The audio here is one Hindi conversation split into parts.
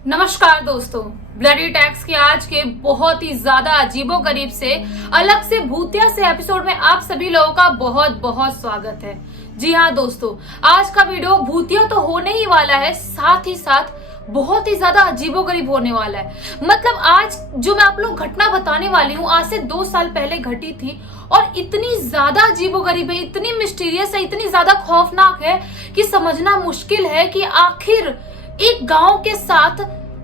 नमस्कार दोस्तों, ब्लडी टैक्स के आज के बहुत ही ज्यादा अजीबोगरीब से अलग से भूतिया से एपिसोड में आप सभी लोगों का बहुत बहुत स्वागत है। जी हाँ दोस्तों, आज का वीडियो भूतिया तो होने ही वाला है, साथ ही साथ बहुत ही ज्यादा अजीबोगरीब होने वाला है। मतलब आज जो मैं आप लोग घटना बताने वाली हूँ आज से 2 साल पहले घटी थी और इतनी ज्यादा अजीबोगरीब है, इतनी मिस्टीरियस है, इतनी ज्यादा खौफनाक है कि समझना मुश्किल है कि आखिर एक गांव के साथ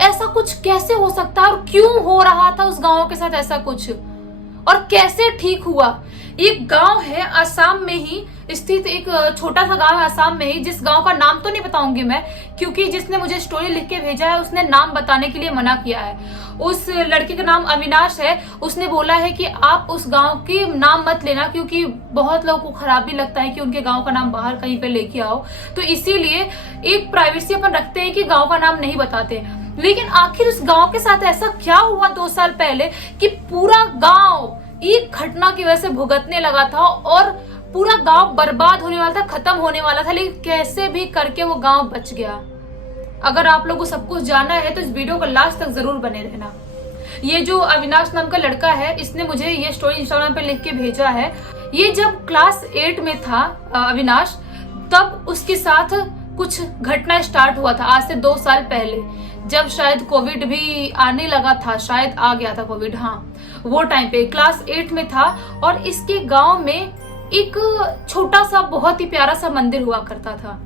ऐसा कुछ कैसे हो सकता है और क्यों हो रहा था उस गांव के साथ ऐसा कुछ और कैसे ठीक हुआ। एक गांव है असम में ही स्थित, एक छोटा सा गांव है असम में ही, जिस गांव का नाम तो नहीं बताऊंगी मैं क्योंकि जिसने मुझे स्टोरी लिख के भेजा है उसने नाम बताने के लिए मना किया है। उस लड़के का नाम अविनाश है। उसने बोला है कि आप उस गांव की नाम मत लेना क्योंकि बहुत लोगों को खराब भी लगता है कि उनके गांव का नाम बाहर कहीं पे लेके आओ, तो इसीलिए एक प्राइवेसी अपन रखते हैं कि गांव का नाम नहीं बताते। लेकिन आखिर उस गांव के साथ ऐसा क्या हुआ 2 साल पहले कि पूरा गांव एक घटना की वजह से भुगतने लगा था और पूरा गांव बर्बाद होने वाला था, खत्म होने वाला था, लेकिन कैसे भी करके वो गांव बच गया। अगर आप लोगों को सब कुछ जानना है तो इस वीडियो को लास्ट तक जरूर बने रहना। ये जो अविनाश नाम का लड़का है, इसने मुझे ये स्टोरी इंस्टाग्राम पे लिख के भेजा है। ये जब क्लास 8 में था अविनाश, तब उसके साथ कुछ घटना स्टार्ट हुआ था आज से 2 साल पहले, जब शायद कोविड भी आने लगा था, शायद आ गया था कोविड, हाँ वो टाइम पे क्लास 8 में था। और इसके गांव में एक छोटा सा बहुत ही प्यारा सा मंदिर हुआ करता था।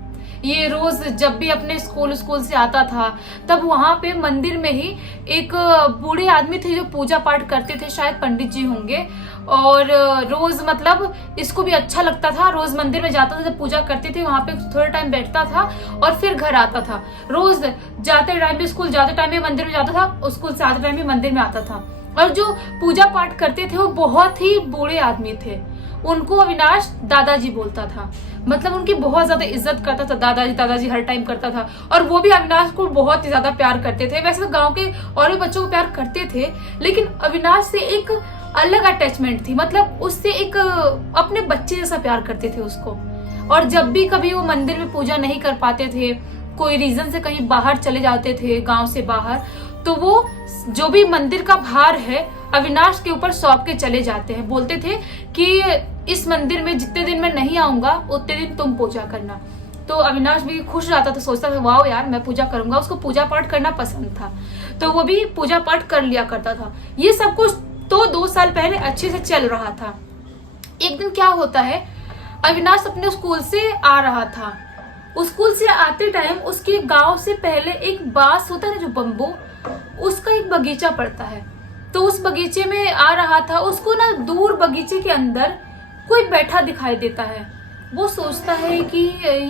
ये रोज जब भी अपने स्कूल से आता था तब वहां पे मंदिर में ही एक बूढ़े आदमी थे जो पूजा पाठ करते थे, शायद पंडित जी होंगे। और रोज मतलब इसको भी अच्छा लगता था, रोज मंदिर में जाता था, जब पूजा करते थे वहां पे थोड़ा टाइम बैठता था और फिर घर आता था। रोज जाते टाइम पे स्कूल जाते टाइम पे मंदिर में जाता था, स्कूल से आते टाइम पे मंदिर में आता था। और जो पूजा पाठ करते थे वो बहुत ही बूढ़े आदमी थे। उनको अविनाश दादाजी बोलता था, मतलब उनकी बहुत ज्यादा इज्जत करता था, दादाजी दादाजी हर टाइम करता था। और वो भी अविनाश को बहुत ही ज्यादा प्यार करते थे। वैसे तो गांव के और भी बच्चों को प्यार करते थे, लेकिन अविनाश से एक अलग अटैचमेंट थी, मतलब उससे एक अपने बच्चे जैसा प्यार करते थे उसको। और जब भी कभी वो मंदिर में पूजा नहीं कर पाते थे, कोई रीजन से कहीं बाहर चले जाते थे गांव से बाहर, तो वो जो भी मंदिर का भार है अविनाश के ऊपर सौंप के चले जाते हैं। बोलते थे कि इस मंदिर में जितने दिन मैं नहीं आऊंगा उतने दिन तुम पूजा करना। तो अविनाश भी खुश रहता था, सोचता था वाह यार मैं पूजा करूंगा। उसको पूजा पाठ करना पसंद था तो वो भी पूजा पाठ कर लिया करता था। ये सब कुछ तो 2 साल पहले अच्छे से चल रहा था। एक दिन क्या होता है, अविनाश अपने स्कूल से आ रहा था। स्कूल से आते टाइम उसके गांव से पहले एक बांस होता है ना जो बम्बू, उसका एक बगीचा पड़ता है। तो उस बगीचे में आ रहा था, उसको ना दूर बगीचे के अंदर कोई बैठा दिखाई देता है। वो सोचता है कि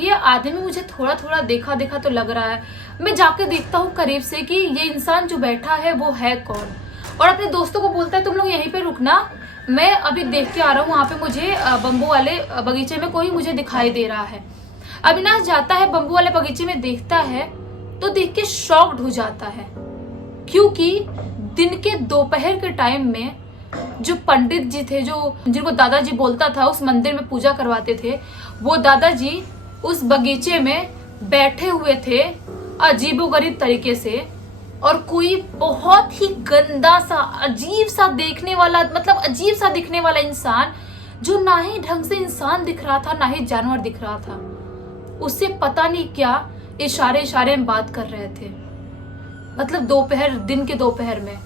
ये आदमी मुझे थोड़ा थोड़ा देखा देखा तो लग रहा है, मैं जाके देखता हूँ करीब से कि ये इंसान जो बैठा है वो है कौन। और अपने दोस्तों को बोलता है तुम लोग यहीं पे रुकना, मैं अभी देख के आ रहा हूँ, वहां पे मुझे बम्बू वाले बगीचे में कोई मुझे दिखाई दे रहा है। अविनाश जाता है बम्बू वाले बगीचे में, देखता है तो देख के शॉक्ड हो जाता है, क्योंकि दिन के दोपहर के टाइम में जो पंडित जी थे, जो जिनको दादाजी बोलता था, उस मंदिर में पूजा करवाते थे, वो दादाजी उस बगीचे में बैठे हुए थे अजीबोगरीब तरीके से। और कोई बहुत ही गंदा सा अजीब सा देखने वाला, मतलब अजीब सा दिखने वाला इंसान, जो ना ही ढंग से इंसान दिख रहा था ना ही जानवर दिख रहा था, उससे पता नहीं क्या इशारे इशारे में बात कर रहे थे। मतलब दिन के दोपहर में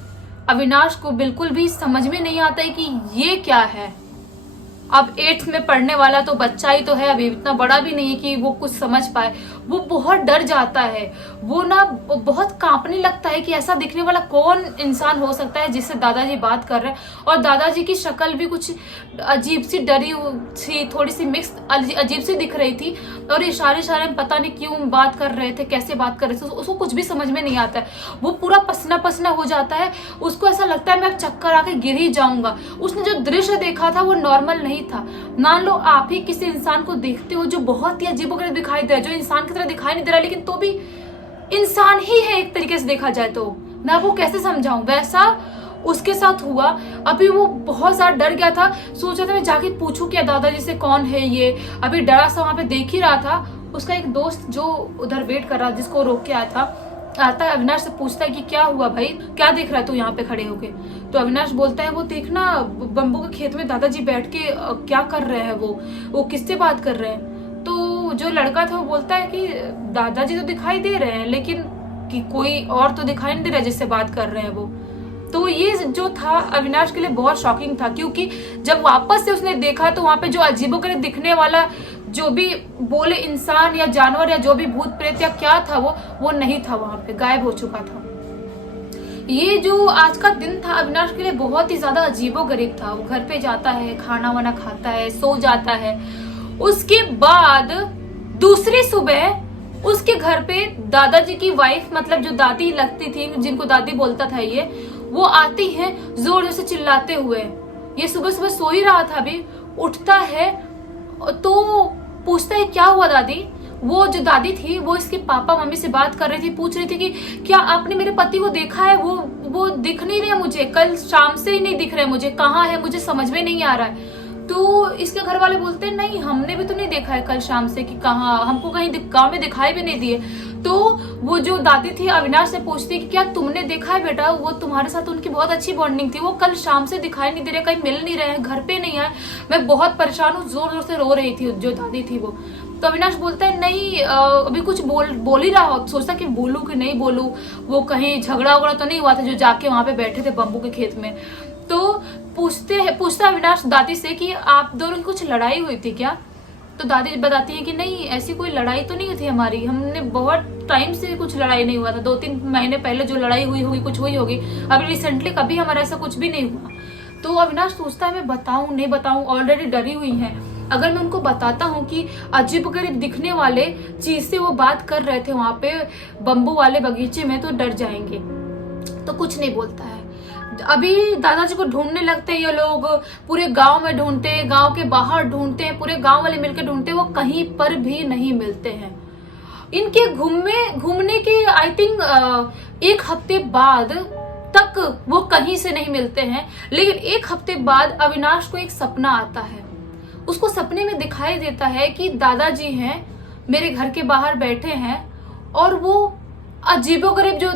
अविनाश को बिल्कुल भी समझ में नहीं आता है कि ये क्या है। अब 8th में पढ़ने वाला तो बच्चा ही तो है, अभी इतना बड़ा भी नहीं है कि वो कुछ समझ पाए। वो बहुत डर जाता है, वो ना बहुत कांपने लगता है कि ऐसा दिखने वाला कौन इंसान हो सकता है जिससे दादाजी बात कर रहे हैं। और दादाजी की शक्ल भी कुछ अजीब सी डरी सी, थोड़ी सी मिक्स अजीब सी दिख रही थी। और इशारे इशारे में पता नहीं क्यों बात कर रहे थे, कैसे बात कर रहे थे, उसको कुछ भी समझ में नहीं आता है। वो पूरा पसीना पसीना हो जाता है, उसको ऐसा लगता है मैं अब चक्कर आके गिर ही जाऊंगा। उसने जो दृश्य देखा था वो नॉर्मल नहीं था। मान लो आप ही किसी इंसान को देखते हो जो बहुत ही अजीबोगरीब दिखाई दे रहा है, जो इंसान की तरह दिखाई नहीं दे रहा, लेकिन तो भी इंसान ही है एक तरीके से देखा जाए तो। मैं आपको कैसे समझाऊं, वैसा उसके साथ हुआ। अभी वो बहुत ज्यादा डर गया था, सोचा था मैं जाके पूछूं क्या दादाजी से कौन है ये। अभी डरा सा वहां पे देख ही रहा था। उसका एक दोस्त जो उधर वेट कर रहा, जिसको रोक के आया था, आता है, अविनाश से पूछता है कि क्या हुआ भाई, क्या देख रहा है तू यहाँ पे खड़े होके। तो अविनाश बोलता है वो देखना बम्बू के खेत में दादाजी बैठ के क्या कर रहे हैं, वो किससे बात कर रहे हैं। तो जो लड़का था वो बोलता है कि दादाजी तो दिखाई दे रहे हैं लेकिन कि कोई और तो दिखाई नहीं दे रहा जिससे बात कर रहे हैं वो। तो ये जो था अविनाश के लिए बहुत शॉकिंग था, क्योंकि जब वापस से उसने देखा तो वहां पे जो अजीबोगरीब दिखने वाला जो भी बोले इंसान या जानवर या जो भी भूत प्रेत या क्या था वो नहीं था, वहां पे गायब हो चुका था। ये जो आज का दिन था अविनाश के लिए बहुत ही ज्यादा अजीबोगरीब था। वो घर पे जाता है, खाना वाना खाता है, सो जाता है। उसके बाद दूसरी सुबह उसके घर पे दादाजी की वाइफ, मतलब जो दादी लगती थी, जिनको दादी बोलता था ये, वो आती है जोर जोर से चिल्लाते हुए। ये सुबह सुबह सो ही रहा था, अभी उठता है तो पूछता है क्या हुआ दादी। वो जो दादी थी वो इसके पापा मम्मी से बात कर रही थी, पूछ रही थी कि क्या आपने मेरे पति को देखा है, वो दिख नहीं रहे मुझे, कल शाम से ही नहीं दिख रहे मुझे, कहाँ है मुझे समझ में नहीं आ रहा है। तो इसके घर वाले बोलते हैं नहीं हमने भी तो नहीं देखा है कल शाम से, कि कहाँ, हमको कहीं गाँव में दिखाई भी नहीं दिए। तो वो जो दादी थी अविनाश से पूछती कि क्या तुमने देखा है बेटा, वो तुम्हारे साथ उनकी बहुत अच्छी बॉन्डिंग थी, वो कल शाम से दिखाई नहीं दे रहे, कहीं मिल नहीं रहे हैं, घर पे नहीं आए, मैं बहुत परेशान हूँ, जोर जोर से रो रही थी जो दादी थी वो। तो अविनाश बोलता है नहीं अभी कुछ बोल ही रहा हो, सोचता कि बोलूं कि नहीं बोलूं, वो कहीं झगड़ा वगड़ा तो नहीं हुआ था जो जाके वहां पे बैठे थे बम्बू के खेत में। तो पूछता अविनाश दादी से कि आप दोनों की कुछ लड़ाई हुई थी क्या। तो दादी बताती है कि नहीं ऐसी कोई लड़ाई तो नहीं हुई थी हमारी, हमने बहुत टाइम से कुछ लड़ाई नहीं हुआ था, 2-3 महीने पहले जो लड़ाई हुई होगी कुछ हुई होगी, अभी रिसेंटली कभी हमारा ऐसा कुछ भी नहीं हुआ। तो अविनाश सोचता है मैं बताऊं नहीं बताऊं, ऑलरेडी डरी हुई है, अगर मैं उनको बताता हूँ कि अजीबोगरीब दिखने वाले चीज से वो बात कर रहे थे वहां पे बम्बू वाले बगीचे में, तो डर जाएंगे। तो कुछ नहीं बोलता है। अभी दादाजी को ढूंढने लगते हैं ये लोग, पूरे गांव में ढूंढते हैं, गांव के बाहर ढूंढते हैं, पूरे गांव वाले मिलकर ढूंढते हैं, वो कहीं पर भी नहीं मिलते हैं। इनके घूमने के आई थिंक 1 हफ्ते बाद तक वो कहीं से नहीं मिलते हैं। लेकिन 1 हफ्ते बाद अविनाश को एक सपना आता है। उसको सपने में दिखाई देता है कि दादाजी हैं, मेरे घर के बाहर बैठे हैं, और वो अजीबोगरीब जो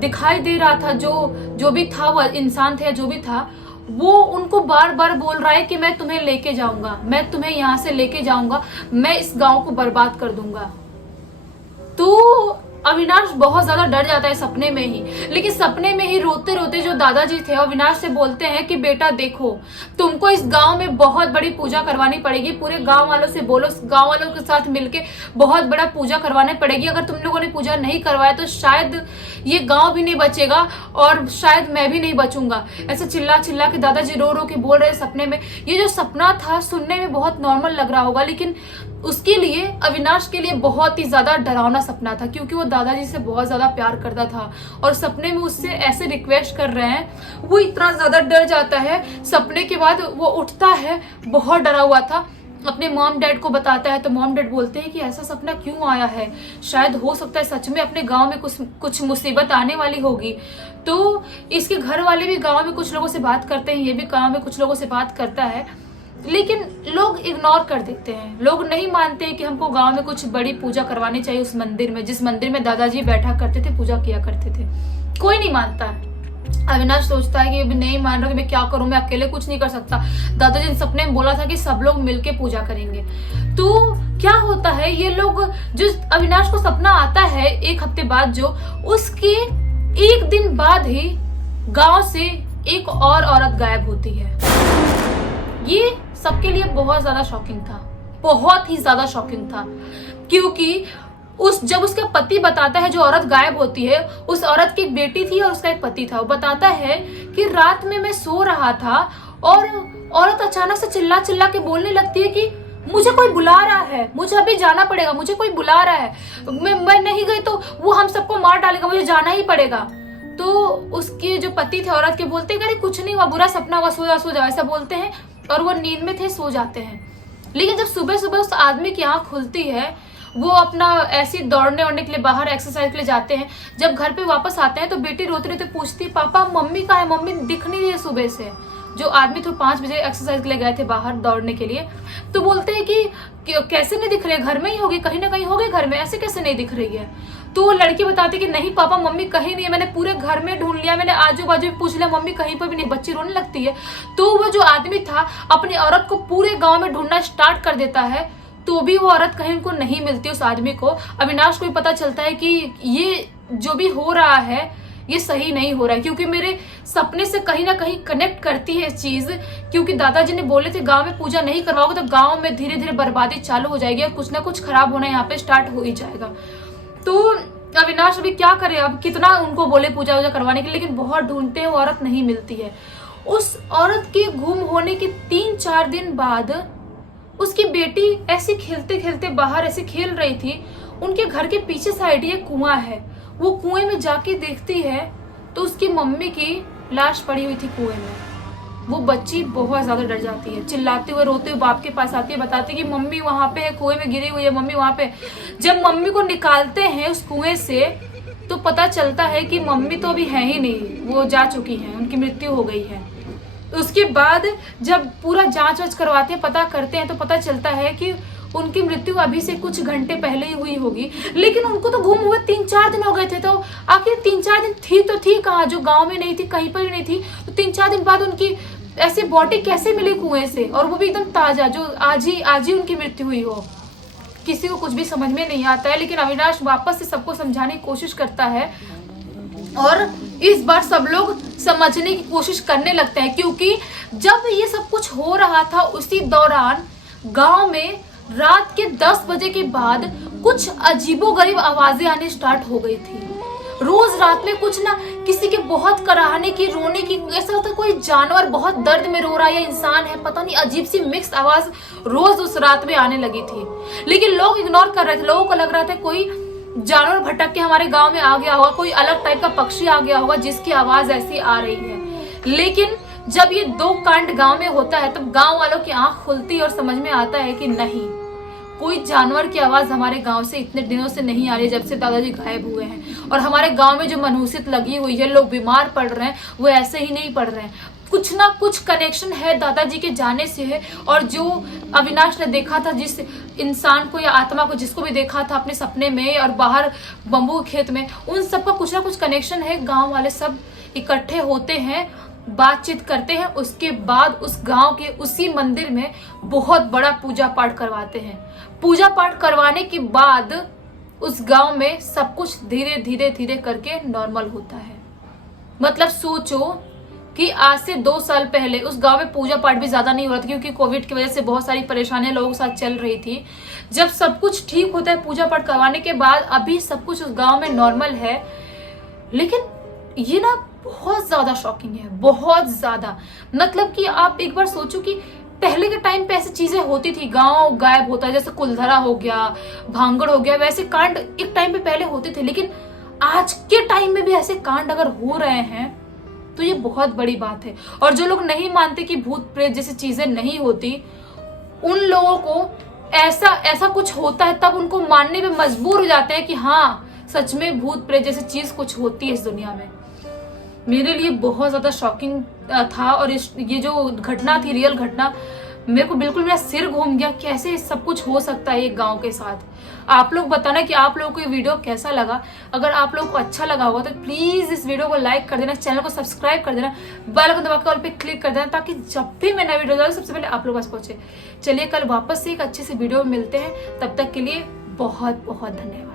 दिखाई दे रहा था, जो भी था, वो इंसान थे या जो भी था, वो उनको बार बार बोल रहा है कि मैं तुम्हें लेके जाऊंगा, मैं तुम्हें यहाँ से लेके जाऊंगा, मैं इस गांव को बर्बाद कर दूंगा। तो अविनाश बहुत ज्यादा डर जाता है सपने में ही। लेकिन सपने में ही रोते रोते जो दादाजी थे अविनाश से बोलते हैं कि बेटा देखो, तुमको इस गांव में बहुत बड़ी पूजा करवानी पड़ेगी, पूरे गांव वालों से बोलो, गांव वालों के साथ मिलके बहुत बड़ा पूजा करवानी पड़ेगी। अगर तुम लोगों ने पूजा नहीं करवाया तो शायद ये गांव भी नहीं बचेगा और शायद मैं भी नहीं बचूंगा। ऐसे चिल्ला चिल्ला के दादाजी रो रो के बोल रहे सपने में। ये जो सपना था सुनने में बहुत नॉर्मल लग रहा होगा, लेकिन उसके लिए, अविनाश के लिए बहुत ही ज्यादा डरावना सपना था, क्योंकि वो दादाजी से बहुत ज्यादा प्यार करता था और सपने में उससे ऐसे रिक्वेस्ट कर रहे हैं। वो इतना ज्यादा डर जाता है। सपने के बाद वो उठता है, बहुत डरा हुआ था, अपने मॉम डैड को बताता है। तो मॉम डैड बोलते हैं कि ऐसा सपना क्यों आया है, शायद हो सकता है सच में अपने गांव में कुछ मुसीबत आने वाली होगी। तो इसके घर वाले भी गांव में कुछ लोगों से बात करते हैं, ये भी गांव में कुछ लोगों से बात करता है, लेकिन लोग इग्नोर कर देते हैं। लोग नहीं मानते हैं कि हमको गांव में कुछ बड़ी पूजा करवानी चाहिए उस मंदिर में, जिस मंदिर में दादाजी बैठा करते थे, पूजा किया करते थे। कोई नहीं मानता है। अविनाश सोचता है कि अभी नहीं मान रहा, कि मैं क्या करूं, मैं अकेले कुछ नहीं कर सकता। दादाजी ने सपने में बोला था कि सब लोग मिलके पूजा करेंगे। तो क्या होता है, ये लोग, जो अविनाश को सपना आता है 1 हफ्ते बाद, जो उसके 1 दिन बाद ही गांव से एक और औरत गायब होती है। ये सबके लिए बहुत ज्यादा शॉकिंग था, बहुत ही ज्यादा शॉकिंग था, क्योंकि जब उसका पति बताता है, जो औरत गायब होती है, उस औरत की एक बेटी थी और उसका एक पति था। वो बताता है कि रात में मैं सो रहा था और औरत अचानक से चिल्ला चिल्ला के बोलने लगती है कि मुझे कोई बुला रहा है, मुझे अभी जाना पड़ेगा, मुझे कोई बुला रहा है, मैं नहीं गई तो वो हम सबको मार डालेगा, मुझे जाना ही पड़ेगा। तो उसके जो पति थे औरत के बोलते हैं, अरे कुछ नहीं हुआ, बुरा सपना हुआ, सो जा, ऐसा बोलते हैं, और वो नींद में थे, सो जाते हैं। लेकिन जब सुबह सुबह उस आदमी की आंख खुलती है, वो अपना ऐसी दौड़ने वोड़ने के लिए बाहर एक्सरसाइज के लिए जाते हैं। जब घर पे वापस आते हैं तो बेटी रोते रोते पूछती है, पापा मम्मी कहाँ है, मम्मी दिख नहीं रही है सुबह से। जो आदमी थे 5 बजे एक्सरसाइज के लिए गए थे बाहर दौड़ने के लिए। तो बोलते हैं कि कैसे नहीं दिख रहे, घर में ही होगी, कहीं ना कहीं होगी घर में, ऐसे कैसे नहीं दिख रही है। तो वो लड़की बताती कि नहीं पापा मम्मी कहीं नहीं है, मैंने पूरे घर में ढूंढ लिया, मैंने आजू बाजू पूछ लिया, मम्मी कहीं पर भी नहीं। बच्ची रोने लगती है। तो वो जो आदमी था अपनी औरत को पूरे गांव में ढूंढना स्टार्ट कर देता है, तो भी वो औरत कहीं उनको नहीं मिलती उस आदमी को। अविनाश को भी पता चलता है कि ये जो भी हो रहा है ये सही नहीं हो रहा है, क्योंकि मेरे सपने से कहीं ना कहीं कनेक्ट करती है इस चीज। क्योंकि दादाजी ने बोले थे गांव में पूजा नहीं करवाओगे तो गांव में धीरे धीरे बर्बादी चालू हो जाएगी और कुछ ना कुछ खराब होना यहाँ पे स्टार्ट हो ही जाएगा। तो अविनाश अभी क्या करे, अब कितना उनको बोले पूजा वूजा करवाने के लिए, लेकिन बहुत ढूंढते हैं, वो औरत नहीं मिलती है। उस औरत के गुम होने के 3-4 दिन बाद उसकी बेटी ऐसे खेलते खेलते बाहर ऐसे खेल रही थी, उनके घर के पीछे साइड ये कुआं है, वो कुएं में जाके देखती है तो उसकी मम्मी की लाश पड़ी हुई थी कुएं में। वो बच्ची बहुत ज्यादा डर जाती है, चिल्लाते हुए रोते हुए बाप के पास आती है, बताती है कि मम्मी वहां पे है, कुएं में गिरी हुई है मम्मी वहां पे। जब मम्मी को निकालते हैं उस कुएं से तो पता चलता है कि मम्मी तो अभी है ही नहीं, वो जा चुकी है, उनकी मृत्यु हो गई है। उसके बाद जब पूरा जांच वाच करवाते हैं, पता करते हैं, तो पता चलता है कि उनकी मृत्यु अभी से कुछ घंटे पहले ही हुई होगी। लेकिन उनको तो गुम हुए 3-4 दिन हो गए थे, तो आखिर 3-4 दिन थी तो थी कहाँ, जो गांव में नहीं थी, कहीं पर भी नहीं थी। तो 3-4 दिन बाद उनकी ऐसी बॉडी कैसे मिली कुएं से, और वो भी एकदम ताजा, जो आज ही उनकी मृत्यु हुई हो। किसी को कुछ भी समझ में नहीं आता है, लेकिन अविनाश वापस से सबको समझाने की कोशिश करता है और इस बार सब लोग समझने की कोशिश करने लगते हैं। क्योंकि जब ये सब कुछ हो रहा था उसी दौरान गांव में रात के 10 बजे के बाद कुछ अजीबोगरीब आवाजें आने स्टार्ट हो गई थी। रोज रात में कुछ ना किसी के बहुत कराहने की, रोने की, ऐसा होता कोई जानवर बहुत दर्द में रो रहा है या इंसान है, पता नहीं, अजीब सी मिक्स आवाज रोज उस रात में आने लगी थी। लेकिन लोग इग्नोर कर रहे थे, लोगों को लग रहा था कोई जानवर भटक के हमारे गांव में आ गया होगा, कोई अलग टाइप का पक्षी आ गया होगा जिसकी आवाज ऐसी आ रही है। लेकिन जब ये 2 कांड गांव में होता है तब गांव वालों की आंख खुलती और समझ में आता है कि नहीं, कोई जानवर की आवाज हमारे गांव से इतने दिनों से नहीं आ रही जब से दादाजी गायब हुए हैं। और हमारे गांव में जो मनहूसियत लगी हुई है, लोग बीमार पड़ रहे हैं, वो ऐसे ही नहीं पड़ रहे हैं, कुछ ना कुछ कनेक्शन है दादाजी के जाने से है। और जो अविनाश ने देखा था, जिस इंसान को या आत्मा को जिसको भी देखा था अपने सपने में और बाहर बम्बू खेत में, उन सबका कुछ ना कुछ कनेक्शन है। गांव वाले सब इकट्ठे होते हैं, बातचीत करते हैं, उसके बाद उस गांव के उसी मंदिर में बहुत बड़ा पूजा पाठ करवाते हैं। पूजा पाठ करवाने के बाद उस गांव में सब कुछ धीरे धीरे धीरे करके नॉर्मल होता है। मतलब सोचो कि आज से 2 साल पहले उस गांव में पूजा पाठ भी ज्यादा नहीं हो रहा था, क्योंकि कोविड की वजह से बहुत सारी परेशानियां लोगों के साथ चल रही थी। जब सब कुछ ठीक होता है पूजा पाठ करवाने के बाद, अभी सब कुछ उस गांव में नॉर्मल है। लेकिन ये ना बहुत ज्यादा शॉकिंग है, बहुत ज्यादा। मतलब कि आप एक बार सोचो कि पहले के टाइम पे ऐसी चीजें होती थी, गांव गायब होता है, जैसे कुलधरा हो गया, भांगड़ हो गया, वैसे कांड एक टाइम पे पहले होते थे। लेकिन आज के टाइम में भी ऐसे कांड अगर हो रहे हैं तो ये बहुत बड़ी बात है। और जो लोग नहीं मानते कि भूत प्रेत जैसी चीजें नहीं होती, उन लोगों को ऐसा कुछ होता है तब उनको मानने में मजबूर हो जाते हैं कि हाँ सच में भूत प्रेत जैसी चीज कुछ होती है इस दुनिया में। मेरे लिए बहुत ज्यादा शॉकिंग था। और ये जो घटना थी, रियल घटना, मेरे को बिल्कुल मेरा सिर घूम गया, कैसे सब कुछ हो सकता है एक गांव के साथ। आप लोग बताना कि आप लोगों को ये वीडियो कैसा लगा। अगर आप लोगों को अच्छा लगा होगा तो प्लीज इस वीडियो को लाइक कर देना, चैनल को सब्सक्राइब कर देना, बेल आइकन दबाकर ऑल पे क्लिक कर देना, ताकि जब भी मैं नया वीडियो डालूं सबसे पहले आप लोगों के पास पहुंचे। चलिए कल वापस से एक अच्छे से वीडियो में मिलते हैं, तब तक के लिए बहुत बहुत धन्यवाद।